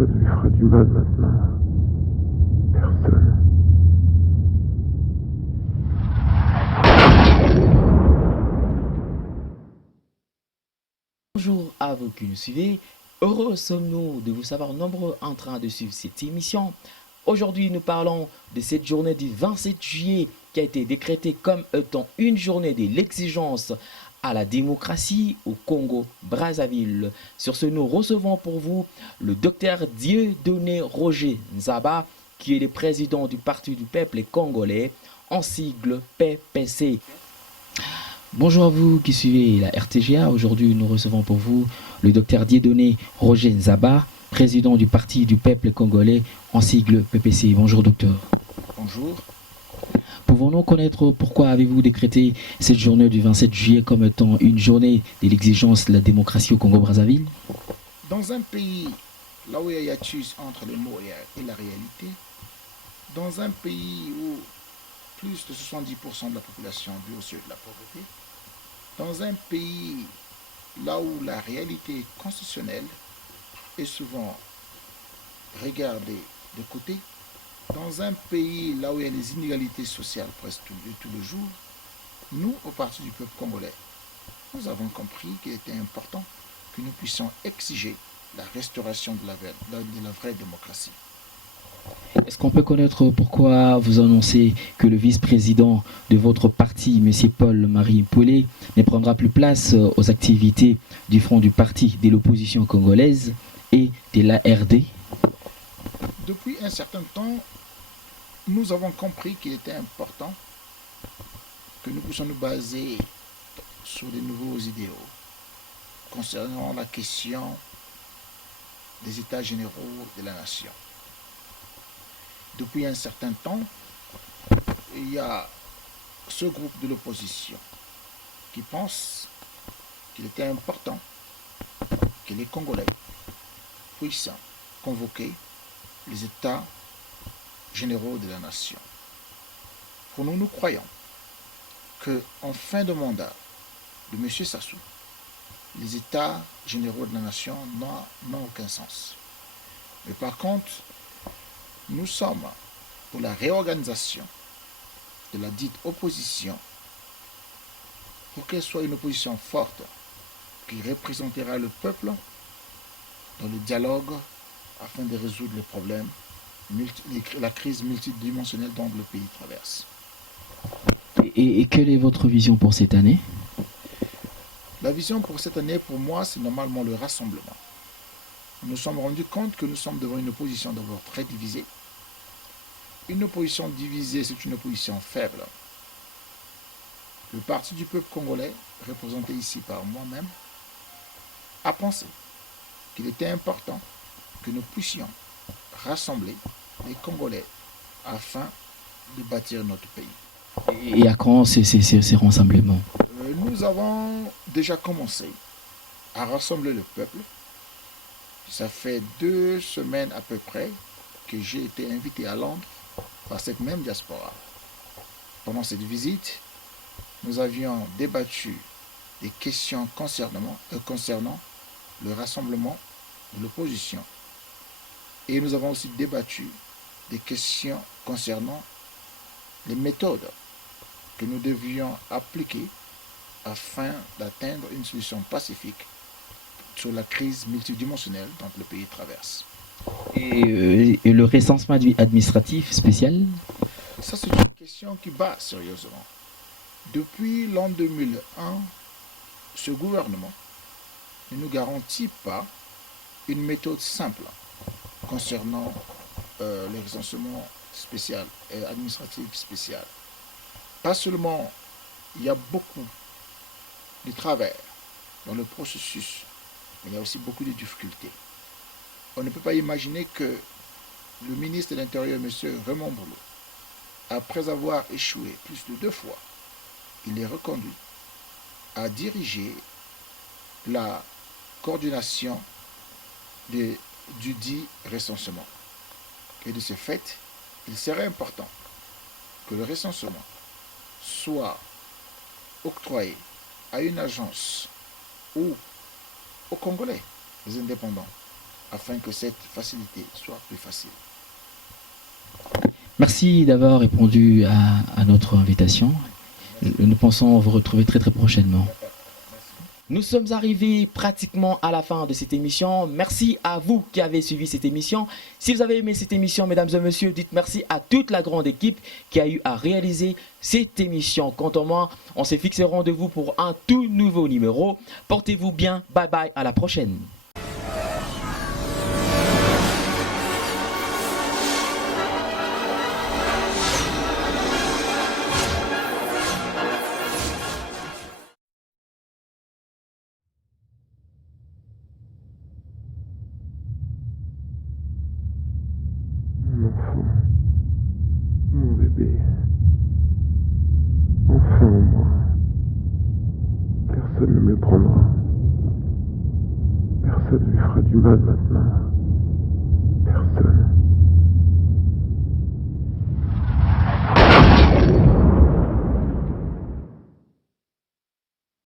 Personne lui fera du mal maintenant. Personne. Bonjour à vous qui nous suivez. Heureux sommes-nous de vous savoir nombreux en train de suivre cette émission. Aujourd'hui, nous parlons de cette journée du 27 juillet qui a été décrétée comme étant une journée de l'exigence à la démocratie au Congo-Brazzaville. Sur ce, nous recevons pour vous le docteur Dieudonné Roger Nzaba, qui est le président du Parti du peuple congolais, en sigle PPC. Bonjour à vous qui suivez la RTGA. Aujourd'hui, nous recevons pour vous le docteur Dieudonné Roger Nzaba, président du Parti du peuple congolais, en sigle PPC. Bonjour docteur. Bonjour. Pouvons-nous connaître pourquoi avez-vous décrété cette journée du 27 juillet comme étant une journée de l'exigence de la démocratie au Congo-Brazzaville? Dans un pays là où il y a hiatus entre les mots et la réalité, dans un pays où plus de 70% de la population vit au seuil de la pauvreté, dans un pays là où la réalité constitutionnelle est souvent regardée de côté, dans un pays là où il y a les inégalités sociales presque tous les jours, nous, au Parti du peuple congolais, nous avons compris qu'il était important que nous puissions exiger la restauration de la vraie démocratie. Est-ce qu'on peut connaître pourquoi vous annoncez que le vice-président de votre parti, M. Paul-Marie Paulet, ne prendra plus place aux activités du front du parti de l'opposition congolaise et de l'ARD? Depuis un certain temps, nous avons compris qu'il était important que nous puissions nous baser sur des nouveaux idéaux concernant la question des États généraux de la nation. Depuis un certain temps, il y a ce groupe de l'opposition qui pense qu'il était important que les Congolais puissent convoquer les États généraux de la nation. Pour nous, nous croyons qu'en fin de mandat de M. Sassou, les États généraux de la nation n'ont aucun sens. Mais par contre, nous sommes pour la réorganisation de la dite opposition pour qu'elle soit une opposition forte qui représentera le peuple dans le dialogue afin de résoudre les problèmes, la crise multidimensionnelle dont le pays traverse. Et quelle est votre vision pour cette année? La vision pour cette année, pour moi, c'est normalement le rassemblement. Nous nous sommes rendus compte que nous sommes devant une opposition d'abord très divisée. Une opposition divisée, c'est une opposition faible. Le Parti du peuple congolais, représenté ici par moi-même, a pensé qu'il était important que nous puissions rassembler les Congolais afin de bâtir notre pays. Et à quand ces rassemblements? Nous avons déjà commencé à rassembler le peuple. Ça fait 2 semaines à peu près que j'ai été invité à Londres par cette même diaspora. Pendant cette visite, nous avions débattu des questions concernant le rassemblement de l'opposition. Et nous avons aussi débattu des questions concernant les méthodes que nous devions appliquer afin d'atteindre une solution pacifique sur la crise multidimensionnelle dont le pays traverse. Et le recensement administratif spécial? Ça, c'est une question qui bat sérieusement. Depuis l'an 2001, ce gouvernement ne nous garantit pas une méthode simple concernant le recensement spécial et administratif spécial. Pas seulement il y a beaucoup de travers dans le processus, mais il y a aussi beaucoup de difficultés. On ne peut pas imaginer que le ministre de l'Intérieur, M. Raymond Boulou, après avoir échoué plus de 2 fois, il est reconduit à diriger la coordination du dit recensement. Et de ce fait, il serait important que le recensement soit octroyé à une agence ou aux Congolais, les indépendants, afin que cette facilité soit plus facile. Merci d'avoir répondu à notre invitation. Nous pensons vous retrouver très très prochainement. Nous sommes arrivés pratiquement à la fin de cette émission. Merci à vous qui avez suivi cette émission. Si vous avez aimé cette émission, mesdames et messieurs, dites merci à toute la grande équipe qui a eu à réaliser cette émission. Quant à moi, on s'est fixé rendez-vous pour un tout nouveau numéro. Portez-vous bien. Bye bye. À la prochaine. Mon enfant, mon bébé, enfin moi, personne ne me le prendra. Personne ne lui fera du mal maintenant.